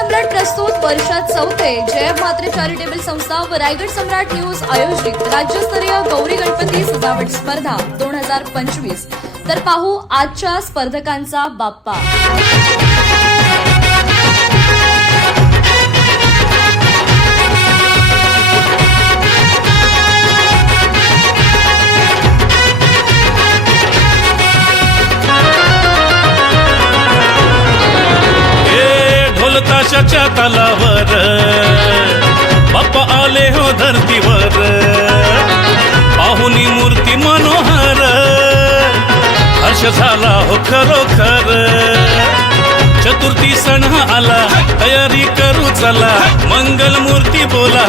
सम्राट प्रस्तुत वर्षात चौथे जय म्हात्रे चॅरिटेबल संस्था व रायगड सम्राट न्यूज आयोजित राज्यस्तरीय गौरी गणपती सजावट स्पर्धा 2025। तर पाहू आजच्या स्पर्धकांचा बाप्पा। ताशाच्या तालावर बाप्पा आले हो धरतीवर, पाहुनी मूर्ती मनोहर, हर्ष झाला हो खरोखर। चतुर्थी सण आला, तयारी करू चला, मंगल मूर्ती बोला,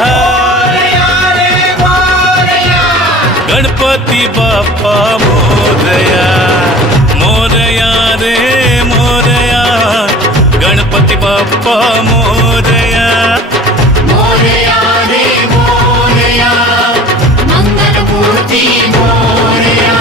गणपती बाप्पा मोरया, मोरया रे मोरया, गणपती बाप्पा मोरया, मोरया रे मोरया, मंगल मूर्ती मोरया।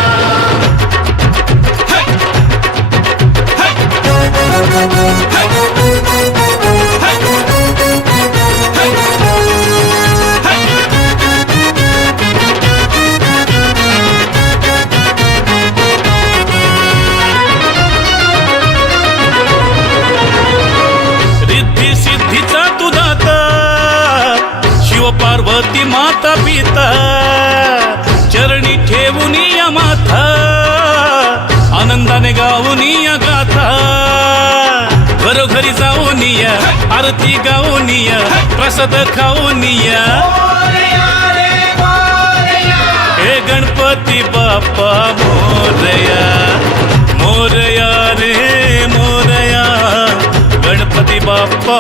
पार्वती माता पिता चरणी ठेवून या माथा, आनंदाने गाऊन या गाथा, घरोघरी जाऊन या, आरती गाऊन या, प्रसाद खाऊन या, हे गणपती बाप्पा मोरया, मोरया रे मोरया, गणपती बाप्पा